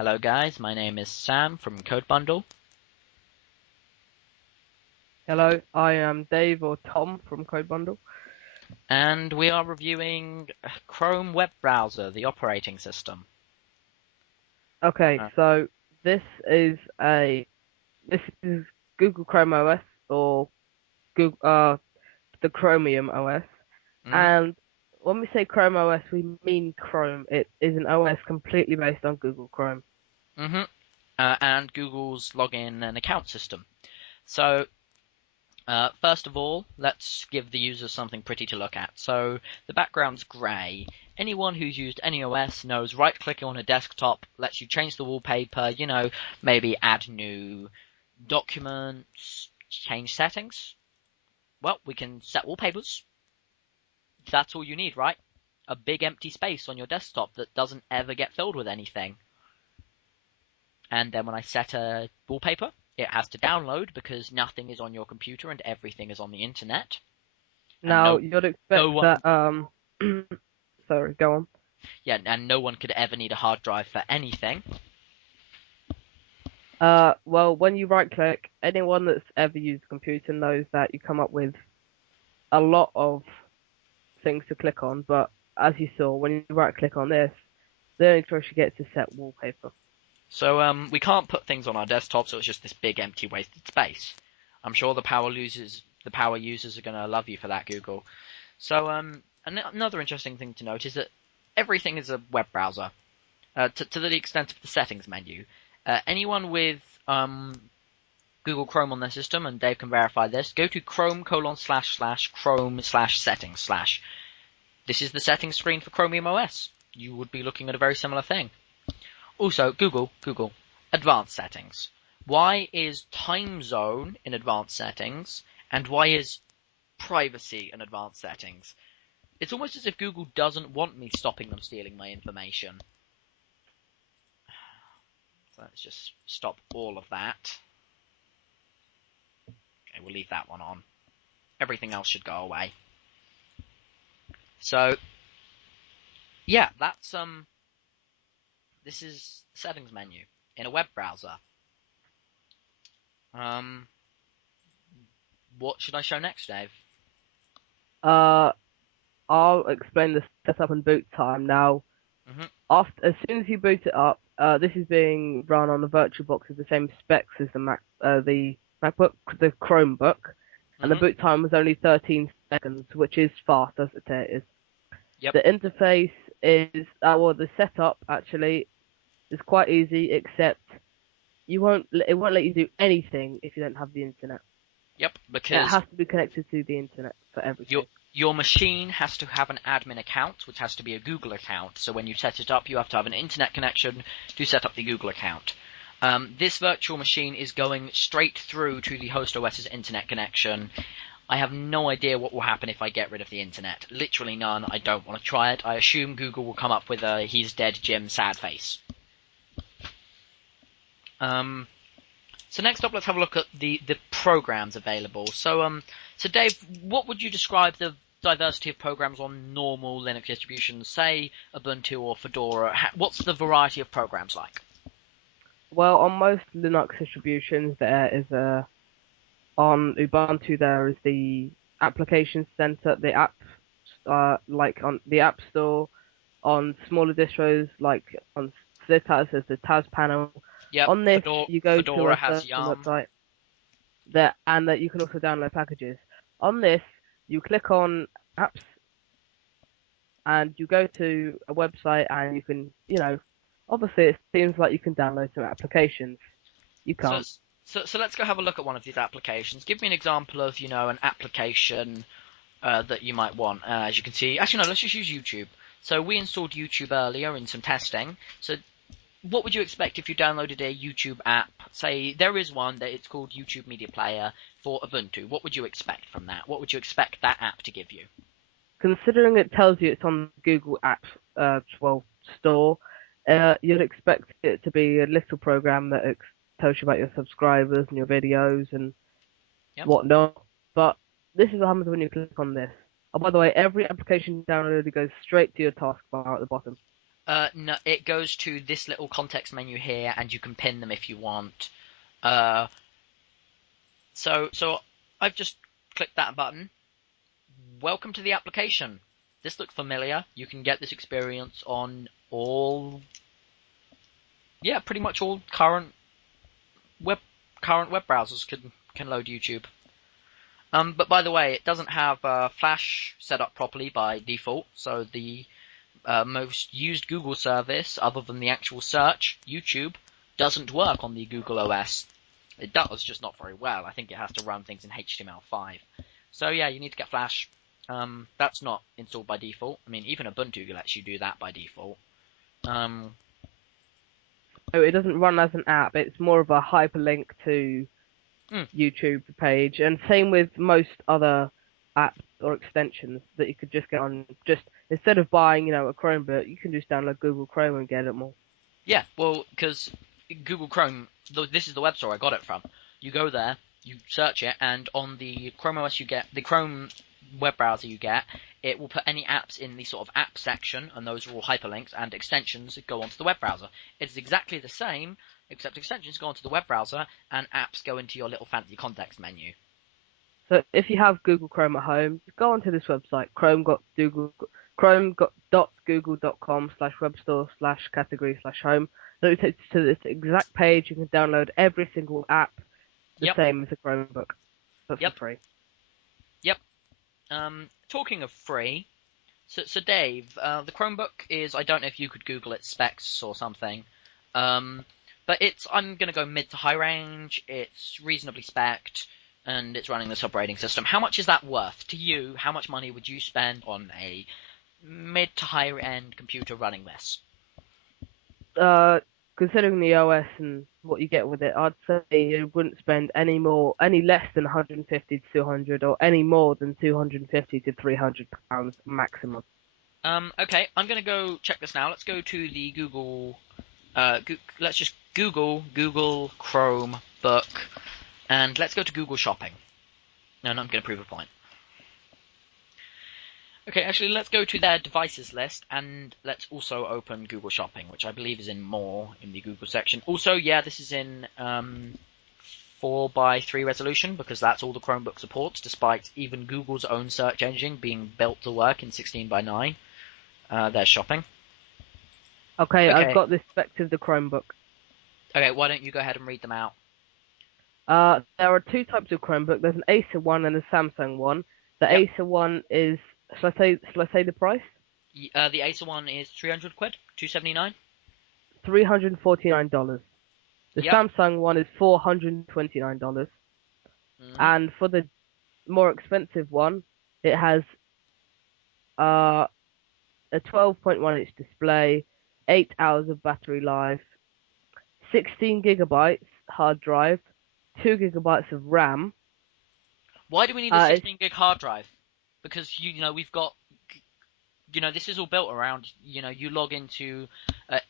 Hello guys, my name is Sam from Code Bundle, Hello, I am Dave or Tom from Code Bundle. and we are reviewing Chrome web browser, the operating system. Okay, Uh, so this is a this is Google Chrome OS or Google the Chromium OS. mhm, And when we say Chrome OS, we mean Chrome. It is an OS completely based on Google Chrome. mhm, and Google's login and account system. So, first of all, let's give the user something pretty to look at. So, the background's grey. Anyone who's used any OS knows right-clicking on a desktop lets you change the wallpaper, maybe add new documents, change settings. Well, we can set wallpapers. That's all you need, right? A big empty space on your desktop that doesn't ever get filled with anything. And then when I set a wallpaper, it has to download because nothing is on your computer and everything is on the internet. And Now you'd no expect one, that sorry, go on. yeah, and no one could ever need a hard drive for anything. Well, when you right click, anyone that's ever used a computer knows that you come up with a lot of things to click on, but as you saw, when you right click on this, the only choice you get is to set wallpaper. So we can't put things on our desktop, so it's just this big empty wasted space. I'm sure the power users are going to love you for that, Google. So another interesting thing to note is that everything is a web browser. To the extent of the settings menu. Anyone with Google Chrome on their system, and Dave can verify this, go to Chrome://Chrome/settings/. This is the settings screen for Chromium OS. You would be looking at a very similar thing. Also, Google, advanced settings. Why is time zone in advanced settings, and why is privacy in advanced settings? It's almost as if Google doesn't want me stopping them stealing my information. So let's just stop all of that. Okay, we'll leave that one on. Everything else should go away. So, yeah, that's this is the settings menu in a web browser. Um, what should I show next, Dave? Uh, I'll explain the setup and boot time now. Mhm. As soon as you boot it up, this is being run on a VirtualBox with the same specs as the MacBook, the Chromebook, and the Mhm. boot time was only 13 seconds, which is fast as it is. Yep. The interface is, well, the setup actually is quite easy, except it won't let you do anything if you don't have the internet. Yep. It Because has to be connected to the internet for your everything. your machine has to have an admin account, which has to be a Google account. So when you set it up, you have to have an internet connection to set up the Google account. This virtual machine is going straight through to the host OS's internet connection. I have no idea what will happen if I get rid of the internet. Literally none. I don't want to try it. I assume Google will come up with a "he's dead Jim" sad face. Um, so next up, let's have a look at the programs available. So Dave, what would you describe the diversity of programs on normal Linux distributions, say Ubuntu or Fedora? What's the variety of programs like? Well, on most Linux distributions, there is on Ubuntu there is the application center, the app, like on the App Store. On smaller distros, like on Citas, there's the Taz panel. Yep, On this, you go to Fedora a has certain Yum. website and that you can also download packages. On this, you click on apps and you go to a website and you can, obviously it seems like you can download some applications. You So, can't. so let's go have a look at one of these applications. Give me an example of, an application that you might want. As you can see, actually no, let's just use YouTube. So we installed YouTube earlier in some testing. So what would you expect if you downloaded a YouTube app? Say there is one that it's called YouTube Media Player for Ubuntu. What would you expect from that? What would you expect that app to give you? Considering it tells you it's on Google Apps, Store, you'd expect it to be a little program that tells you about your subscribers and your videos and Yep. whatnot. But this is what happens when you click on this. Oh, by the way, every application downloaded goes straight to your taskbar at the bottom. No, it goes to this little context menu here, and you can pin them if you want. Uh, so I've just clicked that button. Welcome to the application. This looks familiar. You can get this experience on all, yeah, pretty much all web current web browsers can load YouTube. But by the way, it doesn't have Flash set up properly by default, so the most used Google service, other than the actual search, YouTube, doesn't work on the Google OS. It does, just not very well. I think it has to run things in HTML5. So yeah, you need to get Flash. That's not installed by default. I mean, even Ubuntu lets you do that by default. Um, So it doesn't run as an app. It's more of a hyperlink to mm, YouTube page, and same with most other apps or extensions that you could just get on. Just instead of buying, a Chromebook, you can just download Google Chrome and get it more. yeah, well, because Google Chrome, this is the web store I got it from. You go there, you search it, and on the Chrome OS you get, the Chrome web browser you get, it will put any apps in the sort of app section, and those are all hyperlinks, and extensions that go onto the web browser. It's exactly the same, except extensions go onto the web browser, and apps go into your little fancy context menu. So if you have Google Chrome at home, go onto this website, chrome.google.com/webstore/category/home. Then it takes you to this exact page. You can download every single app the Yep, same as a Chromebook, but for yep, free. yep. Talking of free, so Dave, the Chromebook is, I don't know if you could Google its specs or something, um, but I'm gonna go mid to high range, it's reasonably spec'd, and it's running this operating system. How much is that worth to you? How much money would you spend on a mid to high end computer running this? Uh, Considering the OS and what you get with it, I'd say you wouldn't spend any less than 150 to 200, or any more than 250 to 300 pounds maximum. Okay, I'm gonna go check this now. Let's go to the Google, let's just Google Chrome book, and let's go to Google Shopping. No, I'm gonna prove a point. Okay, actually, let's go to their devices list, and let's also open Google Shopping, which I believe is in More in the Google section. Also, yeah, this is in 4:3 resolution, because that's all the Chromebook supports, despite even Google's own search engine being built to work in 16:9. There's Shopping. Okay, I've Okay, got the specs of the Chromebook. okay, why don't you go ahead and read them out? There are two types of Chromebook. There's an Acer one and a Samsung one. The Yep, Acer one is, shall I say the price? the Acer one is 300 quid, 279. $349. The Yep. Samsung one is $429. Hmm. And for the more expensive one, it has uh, a 12.1-inch display, 8 hours of battery life, 16 gigabytes hard drive, 2 gigabytes of RAM. Why do we need a It's 16 gig hard drive? Because we've got, this is all built around, you log into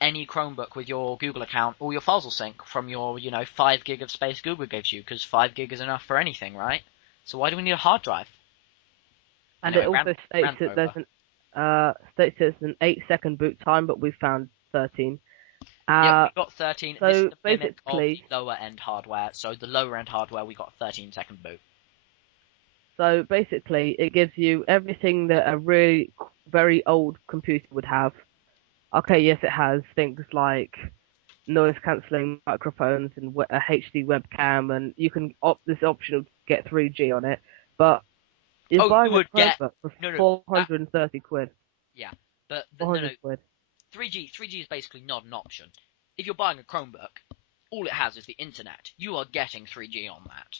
any Chromebook with your Google account, all your files will sync from your, 5 gig of space Google gives you, because 5 gig is enough for anything, right? So why do we need a hard drive? and it Anyway, also states rant that over. there's an 8-second boot time, but we found 13. Yep, Uh, we got 13. This is so the mimic of the basically, lower end hardware. So the lower end hardware, we got 13-second boot. it gives you everything that a really very old computer would have. Okay, yes, it has things like noise cancelling microphones and a HD webcam, and you can opt this option to get 3G on it. But you're Oh, you buying a would get Chromebook for no, no, that 430 quid, yeah, but no, no. 400 quid. 3G is basically not an option. If you're buying a Chromebook, all it has is the internet. You are getting 3G on that.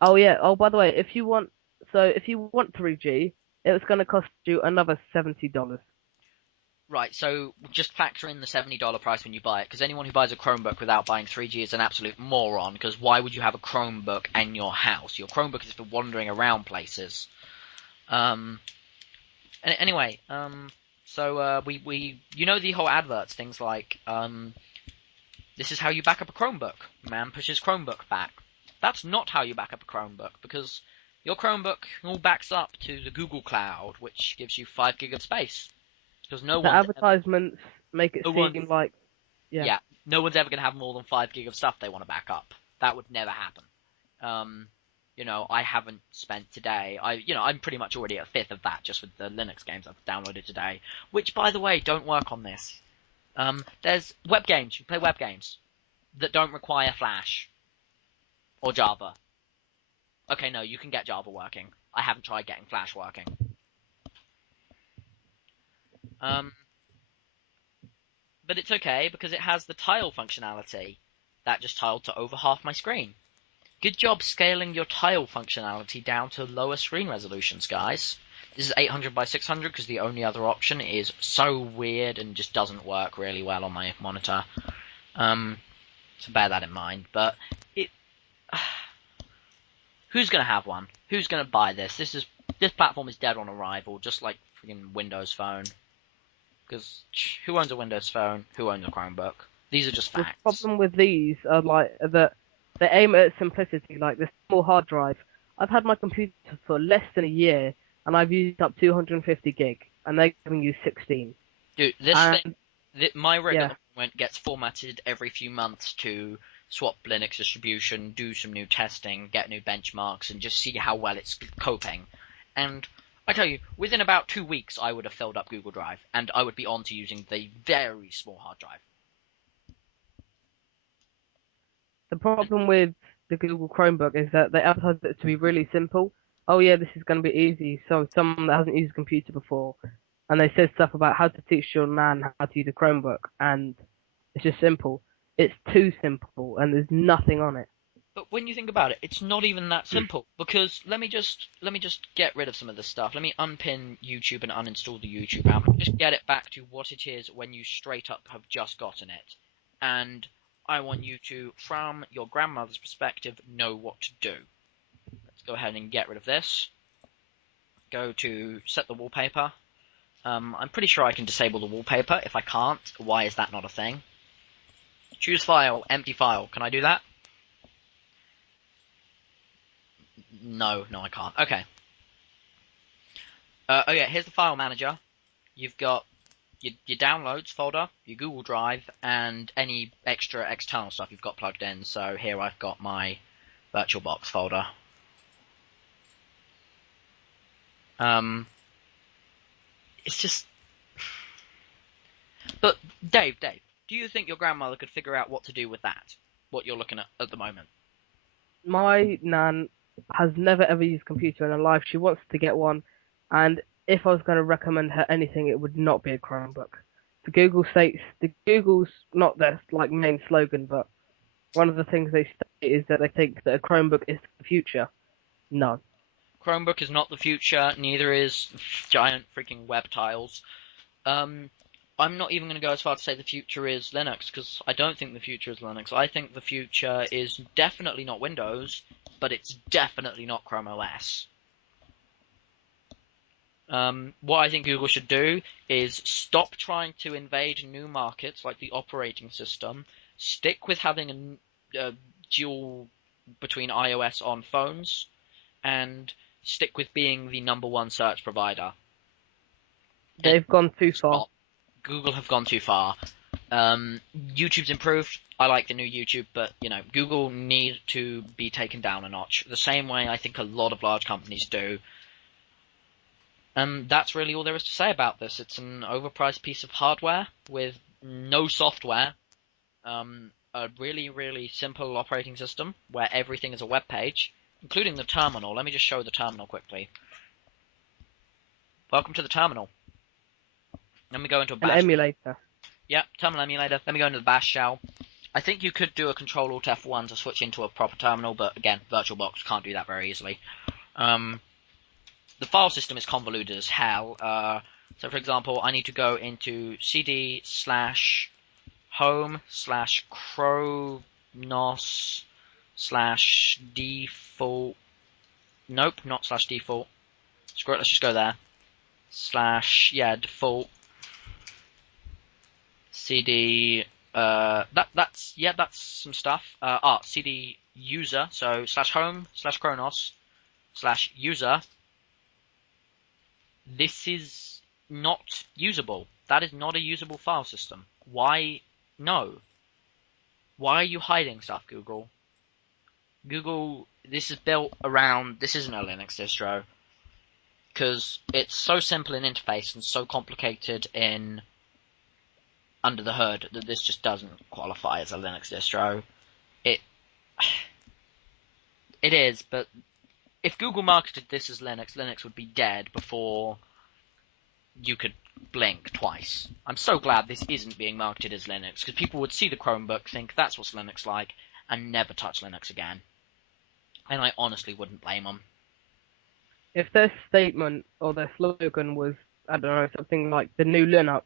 Oh yeah. Oh, by the way, if you want 3G, it's going to cost you another $70. Right, so just factor in the $70 price when you buy it, because anyone who buys a Chromebook without buying 3G is an absolute moron, because why would you have a Chromebook in your house? Your Chromebook is for wandering around places. Um, anyway, the whole adverts, things like, this is how you back up a Chromebook. Man pushes Chromebook back. That's not how you back up a Chromebook, because your Chromebook all backs up to the Google Cloud, which gives you 5 gig of space. because The advertisements make it no one's seem like, yeah. yeah, no one's ever going to have more than 5 gig of stuff they want to back up. That would never happen. Um, I haven't spent today. I'm pretty much already at a fifth of that just with the Linux games I've downloaded today, which, by the way, don't work on this. There's web games. You can play web games that don't require Flash or Java. Okay, no, you can get Java working. I haven't tried getting Flash working. Um, but it's okay because it has the tile functionality. That just tiled to over half my screen. Good job scaling your tile functionality down to lower screen resolutions, guys. This is 800 by 600 because the only other option is so weird and just doesn't work really well on my monitor. So bear that in mind. But it, who's gonna have one? Who's gonna buy this? This platform is dead on arrival, just like freaking Windows Phone. Because who owns a Windows Phone? Who owns a Chromebook? These are just The facts. problem with these are like that they aim at simplicity, like the small hard drive. I've had my computer for less than a year, and I've used up 250 gig, and they're giving you 16. Dude, this thing, And my rig at yeah, the moment gets formatted every few months to swap Linux distribution, do some new testing, get new benchmarks, and just see how well it's coping. And I tell you, within about 2 weeks, I would have filled up Google Drive, and I would be on to using the very small hard drive. the problem with the Google Chromebook is that they advertise it to be really simple. Oh yeah, this is going to be easy. So someone that hasn't used a computer before, and they say stuff about how to teach your nan how to use a Chromebook, and it's just simple. It's too simple, and there's nothing on it. But when you think about it, it's not even that simple because let me just get rid of some of this stuff. Let me unpin YouTube and uninstall the YouTube app. Just get it back to what it is when you straight up have just gotten it. And I want you to, from your grandmother's perspective, know what to do. Let's go ahead and get rid of this. Go to set the wallpaper. I'm pretty sure I can disable the wallpaper. If I can't, why is that not a thing? Choose file, empty file. Can I do that? No, I can't. Okay. Okay, here's the file manager. You've got your downloads folder, your Google Drive, and any extra external stuff you've got plugged in. So here I've got my VirtualBox folder. Um, it's just. But Dave, do you think your grandmother could figure out what to do with that? What you're looking at the moment? My nan has never ever used a computer in her life. She wants to get one, and if I was going to recommend her anything, it would not be a Chromebook. The Google's not their like main slogan, but one of the things they say is that they think that a Chromebook is the future. No, Chromebook is not the future. Neither is giant freaking web tiles. Um, I'm not even going to go as far to say the future is Linux, because I don't think the future is Linux. I think the future is definitely not Windows, but it's definitely not Chrome OS. What I think Google should do is stop trying to invade new markets like the operating system, stick with having a dual between iOS on phones, and stick with being the number one search provider. And they've gone too far. stop. Google have gone too far. YouTube's improved. I like the new YouTube, but Google need to be taken down a notch. The same way I think a lot of large companies do. And that's really all there is to say about this. It's an overpriced piece of hardware with no software. A really, really simple operating system where everything is a web page, including the terminal. Let me just show the terminal quickly. Welcome to the terminal. Let me go into a An bash. emulator. Yep, terminal emulator. Let me go into the bash shell. I think you could do a Control Alt F1 to switch into a proper terminal, but again, VirtualBox can't do that very easily. The file system is convoluted as hell. So, for example, I need to go into cd slash home slash Kronos slash default. Nope, not slash default. Screw it, let's just go there. Slash, yeah, default cd that's some stuff. Cd user, so slash home slash Kronos slash user. This is not usable. That is not a usable file system. Why? No. Why are you hiding stuff, Google? Google, this is built around, this isn't a Linux distro, because it's so simple in interface and so complicated in under the hood that this just doesn't qualify as a Linux distro. It it is, but if Google marketed this as Linux, Linux would be dead before you could blink twice. I'm so glad this isn't being marketed as Linux, because people would see the Chromebook, think that's what's Linux like, and never touch Linux again. And I honestly wouldn't blame them. If their statement or their slogan was, I don't know, something like the new Linux,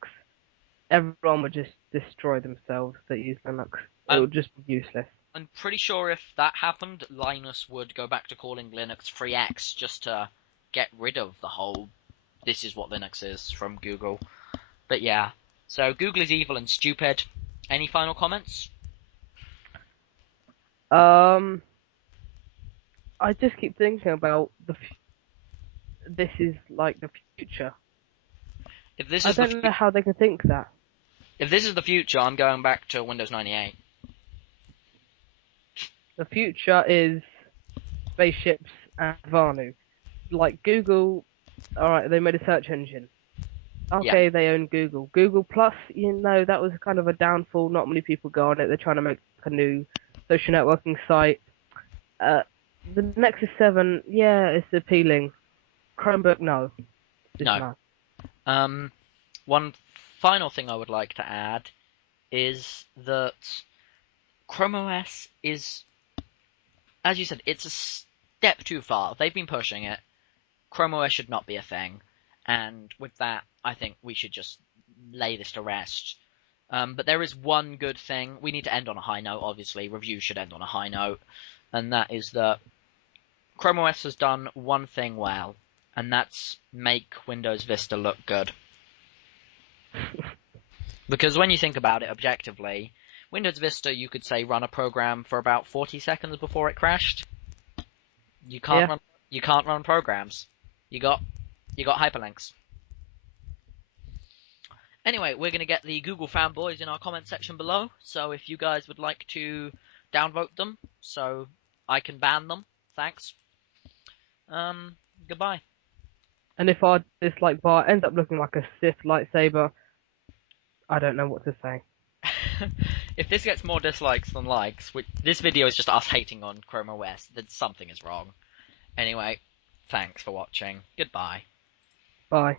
everyone would just destroy themselves that use Linux. It I'm, would just be useless. I'm pretty sure if that happened, Linus would go back to calling Linux FreeX just to get rid of the whole this is what Linux is from Google. But yeah, so Google is evil and stupid. Any final comments? Um, I just keep thinking about this is like the future. If this I is the don't know how they can think that. if this is the future, I'm going back to Windows 98. The future is spaceships and Vanu. Like Google, alright, they made a search engine. Yeah, Okay, they own Google. Google Plus, that was kind of a downfall. Not many people go on it. They're trying to make a new social networking site. Uh, the Nexus 7, yeah, it's appealing. Chromebook, no. Just no. no. One final thing I would like to add is that Chrome OS is, as you said, it's a step too far. They've been pushing it. Chrome OS should not be a thing. And with that, I think we should just lay this to rest. But there is one good thing. We need to end on a high note, obviously. Reviews should end on a high note. And that is that Chrome OS has done one thing well, and that's make Windows Vista look good. Because when you think about it objectively, Windows Vista, you could say run a program for about 40 seconds before it crashed. You can't Yeah. run, you can't run programs. You got, you got hyperlinks. Anyway, we're gonna get the Google fanboys in our comment section below. So if you guys would like to downvote them, so I can ban them, thanks. Goodbye. And if our dislike bar ends up looking like a Sith lightsaber, I don't know what to say. If this gets more dislikes than likes, which this video is just us hating on Chrome OS, then something is wrong. Anyway, thanks for watching. Goodbye. Bye.